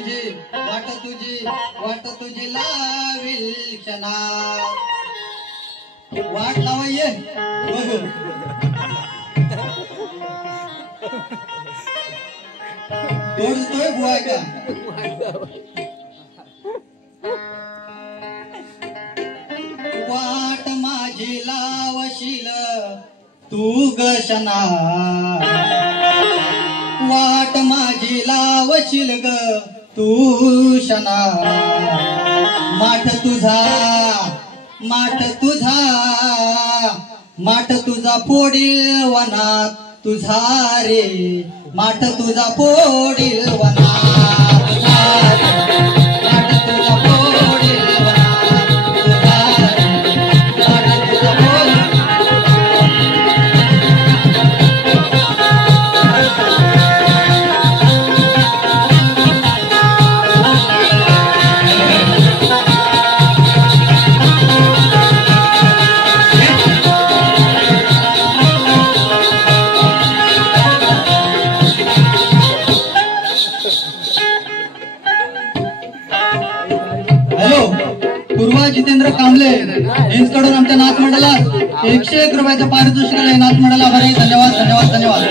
वाट तुझी लाविल क्षणा वाट लावा ये तोडतोय बुवा का वाट माझी लावशील तू गशना वाट माझी लावशील ग तू शना माठ तुझा पोडील वनात तुझा रे माठ तुझा पोडील वनात तुझा रे माठ तुझा पोडील वनात तुझा रे माठ तुझा पोडील पूर्वा जितेंद्र कांबळे यांच्याकडून आमच्या नाच मंडळात 101 रुपयाचं पारितोषिक नाच मंडळाला धन्यवाद धन्यवाद धन्यवाद.